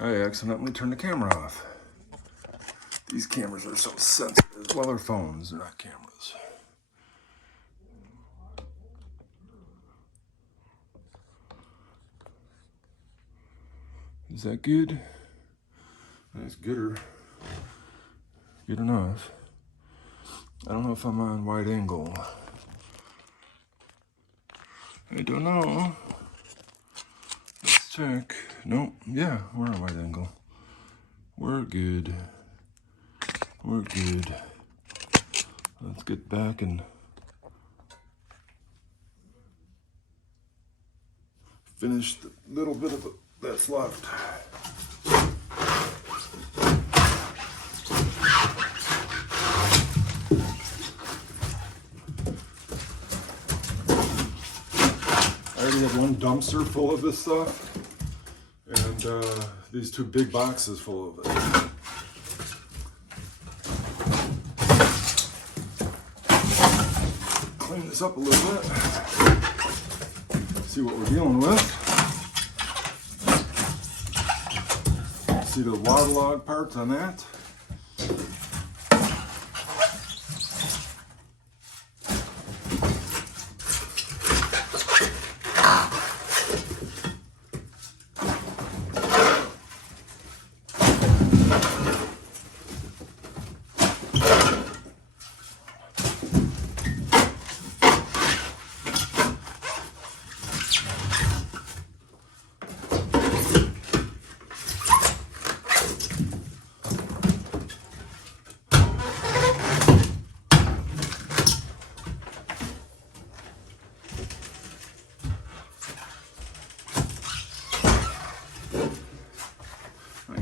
I accidentally turned the camera off. These cameras are so sensitive. Well, they're phones, they're not cameras. Is that good? That's gooder. Good enough. I don't know if I'm on wide angle. I don't know. Let's check. Nope. Yeah, we're on wide angle. We're good. We're good. Let's get back and finish the little bit of it that's left. I already have one dumpster full of this stuff, and these two big boxes full of it. Clean this up a little bit. See what we're dealing with. See the waterlogged parts on that.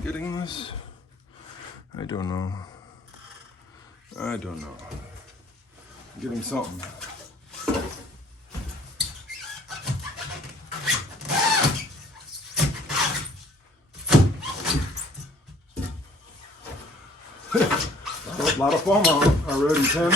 Getting this? I don't know. I don't know. I'm getting something. A lot of foam out already, Tim.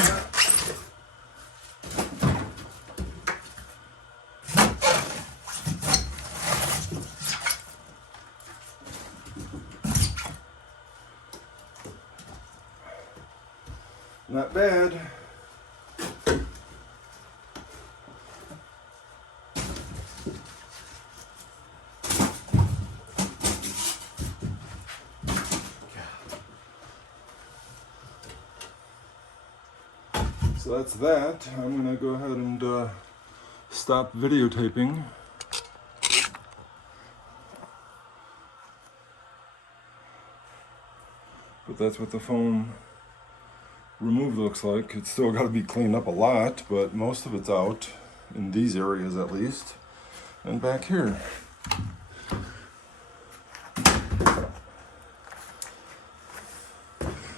Not bad. So that's that. I'm gonna go ahead and stop videotaping. But that's what the foam removed looks like. It's still got to be cleaned up a lot, but most of it's out in these areas at least, and back here.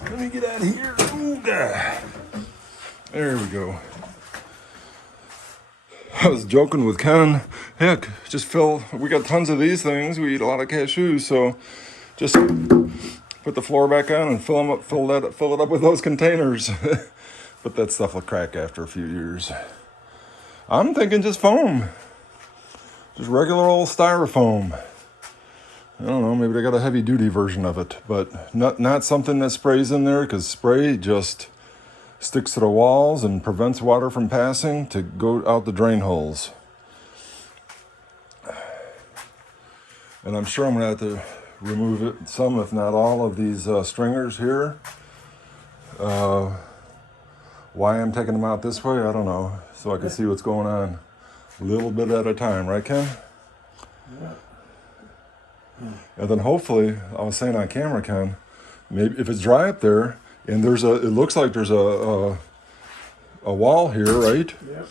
Let me get out of here. Ooh, there we go. I was joking with Ken. Heck, just we got tons of these things. We eat a lot of cashews, so just put the floor back on and fill it up with those containers. But that stuff will crack after a few years. I'm thinking just foam. Just regular old styrofoam. I don't know, maybe they got a heavy duty version of it, but not something that sprays in there, because spray just sticks to the walls and prevents water from passing to go out the drain holes. And I'm sure I'm gonna have to remove it, some if not all of these stringers here. Why I'm taking them out this way, I don't know, so I can see what's going on a little bit at a time, right, Ken? Yeah. And then hopefully, I was saying on camera, Ken, maybe if it's dry up there and it looks like there's a wall here, right? Yep.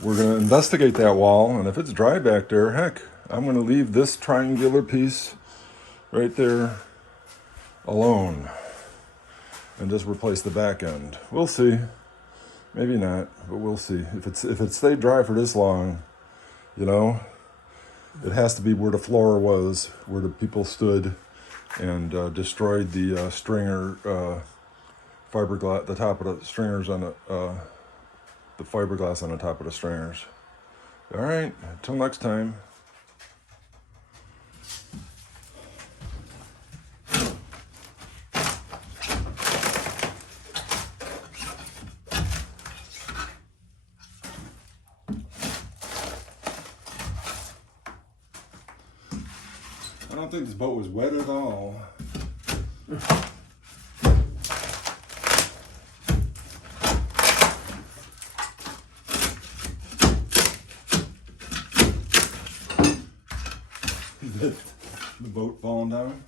We're gonna investigate that wall, and if it's dry back there, heck, I'm gonna leave this triangular piece right there alone and just replace the back end. We'll see. Maybe not, but we'll see. If it stayed dry for this long, you know, it has to be where the floor was, where the people stood and destroyed the stringer fiberglass, the top of the stringers on the fiberglass on the top of the stringers. All right, until next time. I don't think this boat was wet at all. The boat falling down.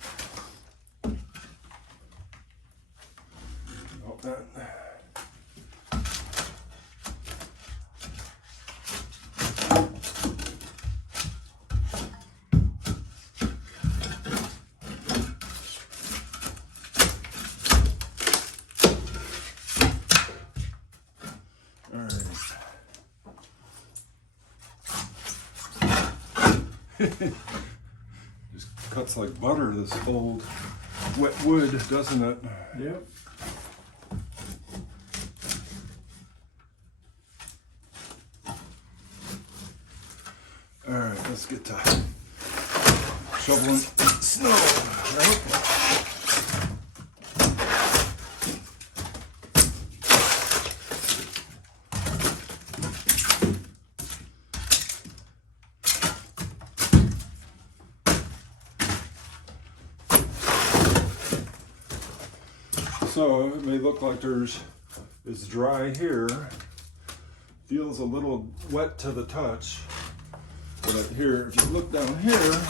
Oh, that. All right. Just cuts like butter, this old wet wood, doesn't it? Yep. All right, let's get to shoveling snow. Right? So it may look like it's dry here. Feels a little wet to the touch. But here, if you look down here,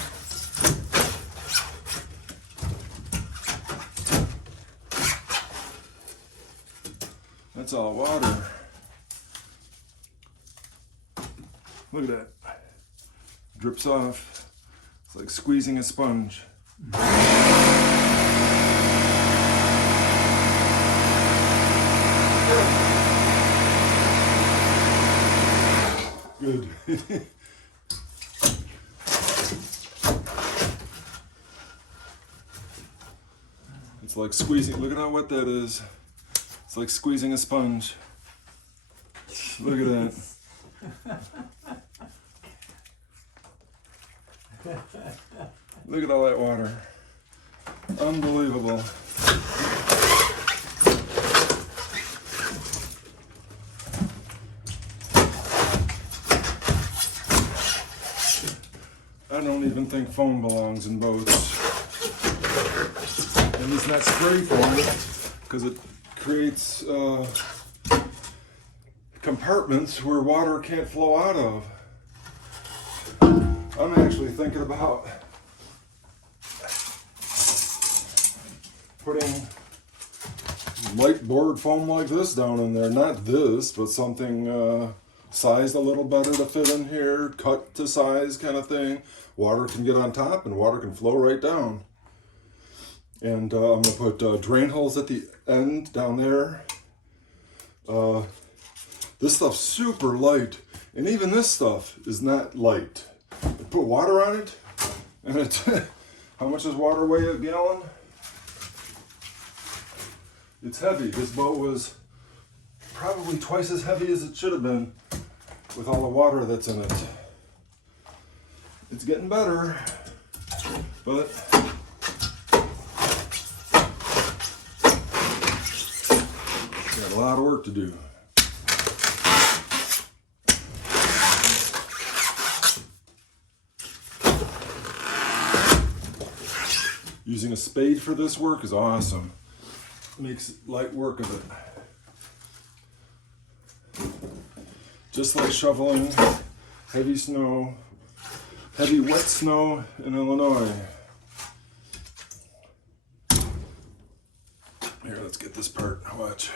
that's all water. Look at that. Drips off. It's like squeezing a sponge. Good. It's like squeezing, look at how wet that is. It's like squeezing a sponge. Look at that. Look at all that water. Unbelievable. I don't even think foam belongs in boats. At least not spray foam, because it creates compartments where water can't flow out of. I'm actually thinking about putting light board foam like this down in there. Not this, but something sized a little better to fit in here, cut to size kind of thing. Water can get on top and water can flow right down. And I'm gonna put drain holes at the end down there. This stuff's super light, and even this stuff is not light. I put water on it, and it's how much does water weigh a gallon? It's heavy. This boat was probably twice as heavy as it should have been with all the water that's in it. It's getting better, but got a lot of work to do. Using a spade for this work is awesome. Makes light work of it. Just like shoveling heavy snow, heavy wet snow in Illinois. Here, let's get this part. Watch.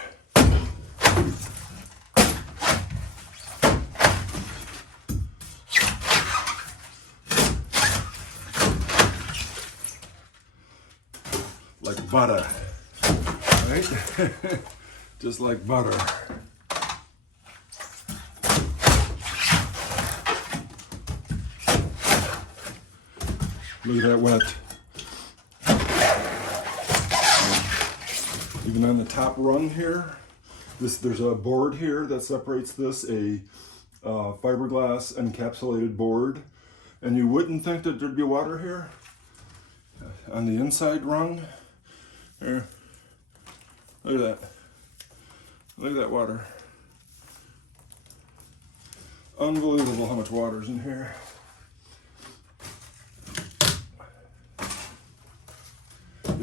Like butter, right? Just like butter. Look at that wet. Even on the top rung here, there's a board here that separates this, a fiberglass encapsulated board, and you wouldn't think that there'd be water here. On the inside rung, here, look at that. Look at that water. Unbelievable how much water's in here.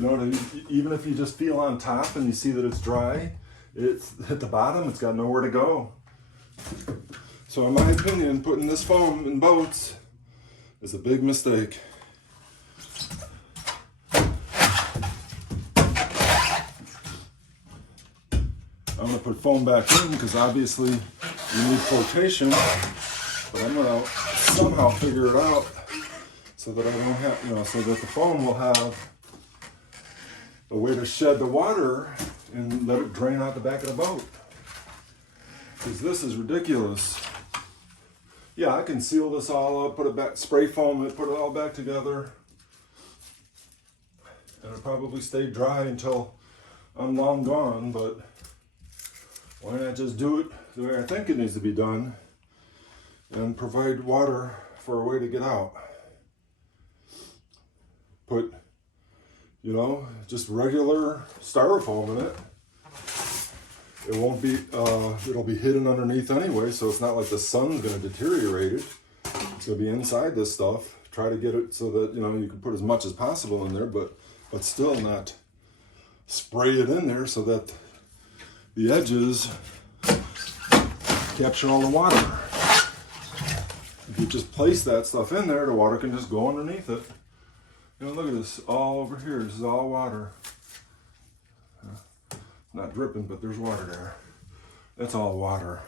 You know, even if you just feel on top and you see that it's dry, it's at the bottom, it's got nowhere to go. So in my opinion, putting this foam in boats is a big mistake. I'm going to put foam back in because obviously you need flotation, but I'm going to somehow figure it out so that I don't have, you know, so that the foam will have a way to shed the water and let it drain out the back of the boat. Because this is ridiculous. Yeah, I can seal this all up, put it back, spray foam it, put it all back together. And it'll probably stay dry until I'm long gone, but why not just do it the way I think it needs to be done and provide water for a way to get out. Put, you know, just regular styrofoam in it. It won't be, it'll be hidden underneath anyway, so it's not like the sun's gonna deteriorate it. It's gonna be inside this stuff. Try to get it so that, you know, you can put as much as possible in there, but still not spray it in there so that the edges capture all the water. If you just place that stuff in there, the water can just go underneath it. You know, look at this, all over here, this is all water. Not dripping, but there's water there. That's all water.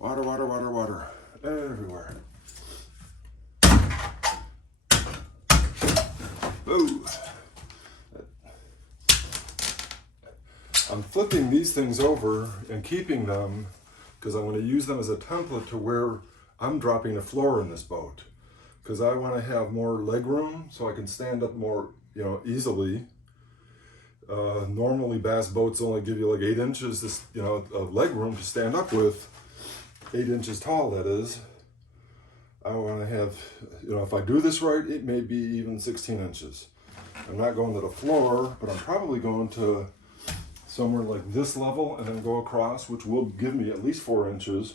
Water, water, water, water, everywhere. Ooh. I'm flipping these things over and keeping them because I want to use them as a template to where I'm dropping the floor in this boat. Because I want to have more leg room so I can stand up more, you know, easily. Normally bass boats only give you like 8 inches, this, you know, of leg room to stand up with. 8 inches tall, that is. I want to have, you know, if I do this right, it may be even 16 inches. I'm not going to the floor, but I'm probably going to somewhere like this level and then go across, which will give me at least 4 inches.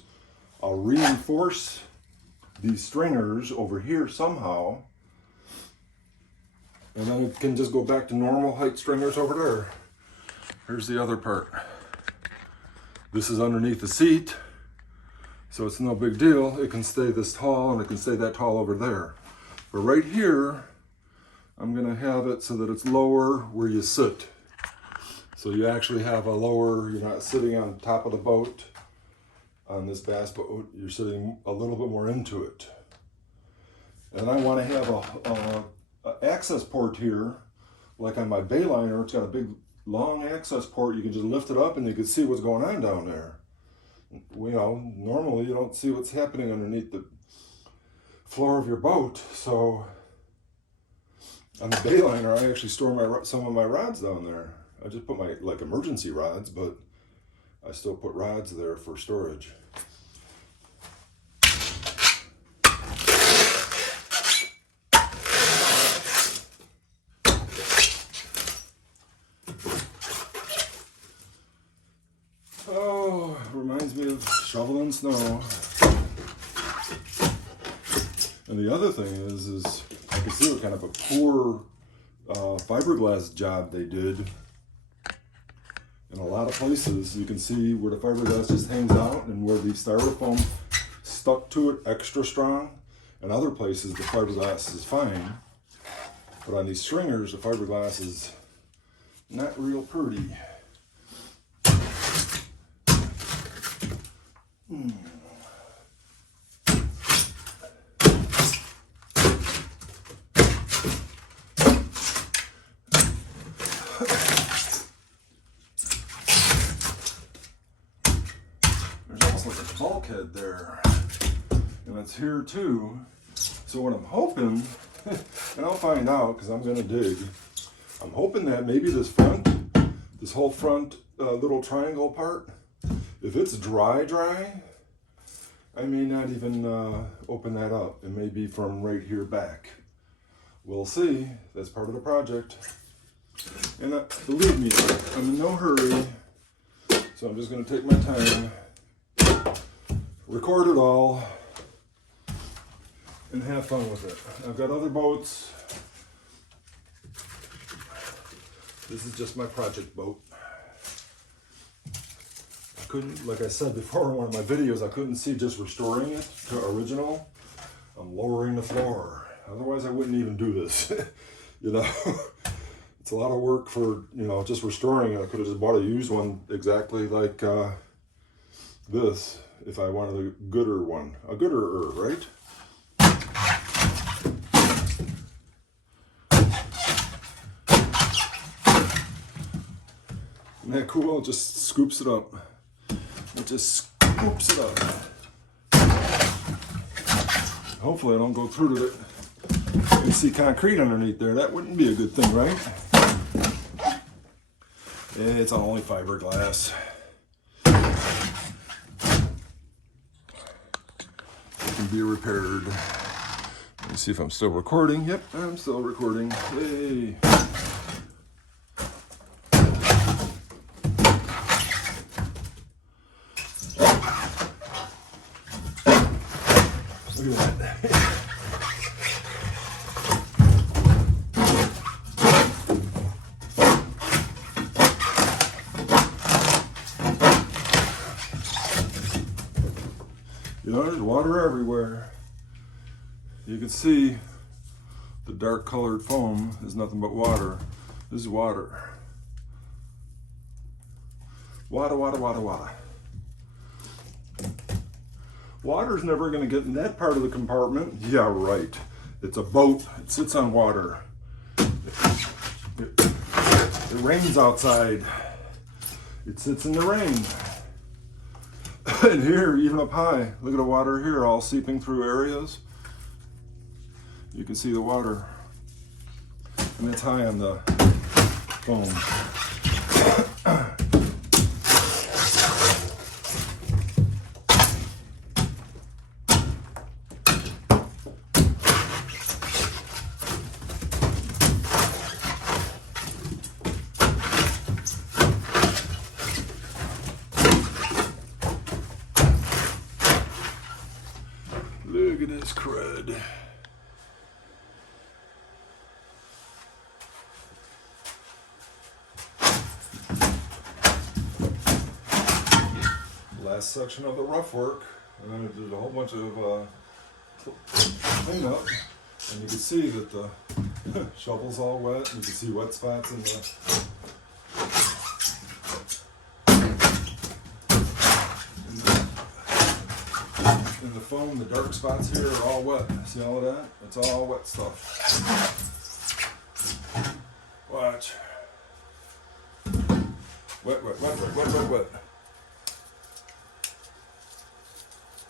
I'll reinforce these stringers over here somehow, and then it can just go back to normal height stringers over there. Here's the other part. This is underneath the seat, so it's no big deal. It can stay this tall and it can stay that tall over there. But right here, I'm gonna have it so that it's lower where you sit. So you actually have a lower, you're not sitting on top of the boat on this bass boat, you're sitting a little bit more into it. And I want to have a access port here, like on my Bayliner. It's got a big long access port. You can just lift it up and you can see what's going on down there. You know, normally you don't see what's happening underneath the floor of your boat. So on the Bayliner, I actually store some of my rods down there. I just put my like emergency rods, but I still put rods there for storage. Oh, reminds me of shoveling snow. And the other thing is I can see what kind of a poor fiberglass job they did. In a lot of places, you can see where the fiberglass just hangs out and where the styrofoam stuck to it extra strong. In other places, the fiberglass is fine. But on these stringers, the fiberglass is not real pretty. Bulkhead there, and it's here too. So what I'm hoping, and I'll find out because I'm gonna dig, I'm hoping that maybe this whole front little triangle part, if it's dry, I may not even open that up. It may be from right here back. We'll see. That's part of the project. And believe me, I'm in no hurry, so I'm just gonna take my time, record it all, and have fun with it. I've got other boats This is just my project boat. I couldn't, like I said before in one of my videos, I couldn't see just restoring it to original. I'm lowering the floor. Otherwise I wouldn't even do this. You know, it's a lot of work for, you know, just restoring it. I could have just bought a used one exactly like this if I wanted a gooder one. A gooder, right? Isn't that cool? It just scoops it up. It just scoops it up. Hopefully I don't go through to it. You can see concrete underneath there. That wouldn't be a good thing, right? It's only fiberglass. It can be repaired. Let me see if I'm still recording. Yep, I'm still recording. Yay. Look at that. You know, there's water everywhere. You can see the dark colored foam is nothing but water. This is water. Water, water, water, water. Water's never going to get in that part of the compartment. Yeah, right. It's a boat. It sits on water. It rains outside. It sits in the rain. And here, even up high, look at the water here, all seeping through areas. You can see the water. And it's high on the foam. Look at this crud. Last section of the rough work. There's a whole bunch of cleanup, and you can see that the shovel's all wet. You can see wet spots in the foam. The dark spots here are all wet. See all of that? It's all wet stuff. Watch. Wet, wet, wet, wet, wet, wet, wet.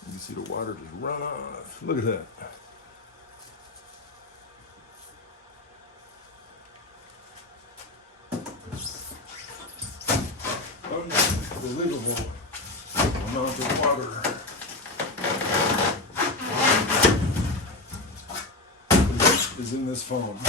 You can see the water just run off. Look at that. Unbelievable amount of water is in this foam.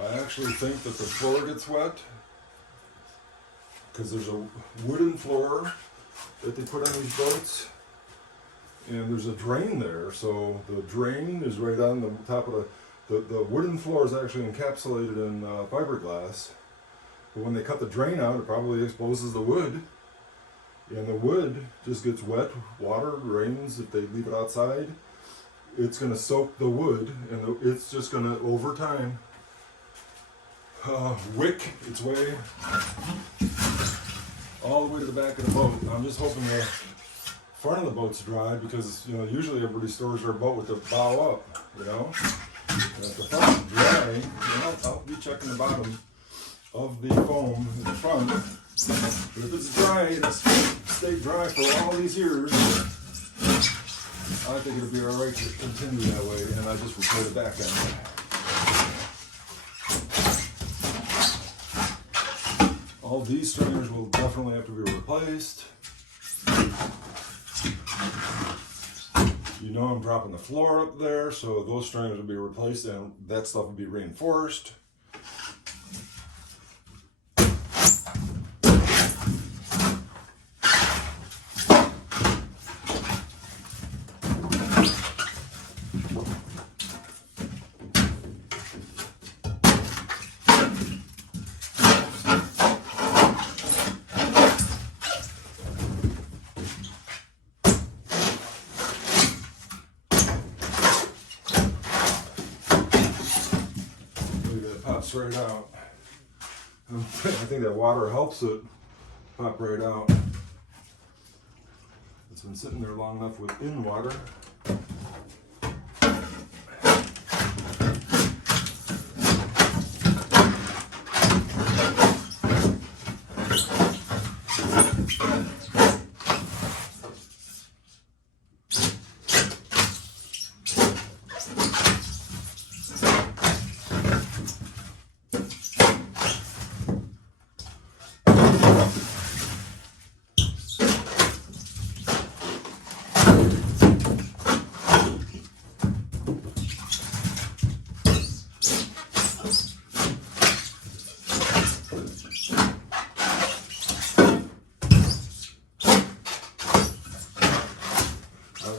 I actually think that the floor gets wet because there's a wooden floor that they put on these boats, and there's a drain there, so the drain is right on the top of the wooden floor is actually encapsulated in fiberglass, but when they cut the drain out, it probably exposes the wood, and the wood just gets wet. Water rains, if they leave it outside, it's going to soak the wood, and it's just going to, over time, wick its way all the way to the back of the boat. I'm just hoping the front of the boat's dry, because, you know, usually everybody stores their boat with the bow up, you know. And if the front's dry, you know, I'll be checking the bottom of the foam in the front. But if it's dry, it's stayed dry for all these years, I think it'll be alright to continue that way, and I just repair the back end. All these stringers will definitely have to be replaced. You know I'm dropping the floor up there, so those stringers will be replaced and that stuff will be reinforced. Pops right out. I think that water helps it pop right out. It's been sitting there long enough within water.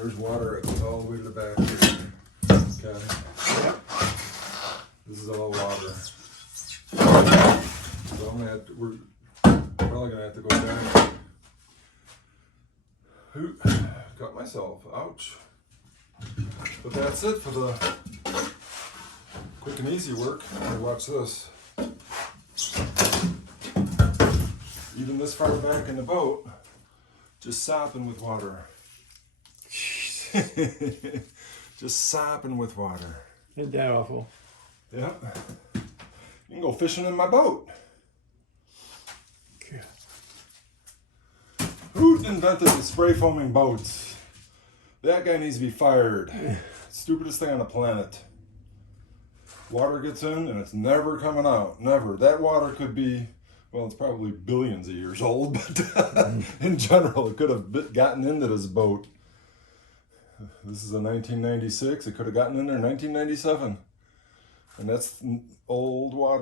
There's water all the way to the back here. Okay. This is all water. So we're probably gonna have to go back. Ooh, got myself. Ouch. But that's it for the quick and easy work. Now watch this. Even this far back in the boat, just sopping with water. Just sopping with water. Isn't that awful? Yeah. You can go fishing in my boat. Okay. Who invented the spray foaming boats? That guy needs to be fired. Stupidest thing on the planet. Water gets in and it's never coming out. Never. That water could be, well, it's probably billions of years old, but in general, it could have gotten into this boat. This is a 1996. It could have gotten in there in 1997. And that's old water.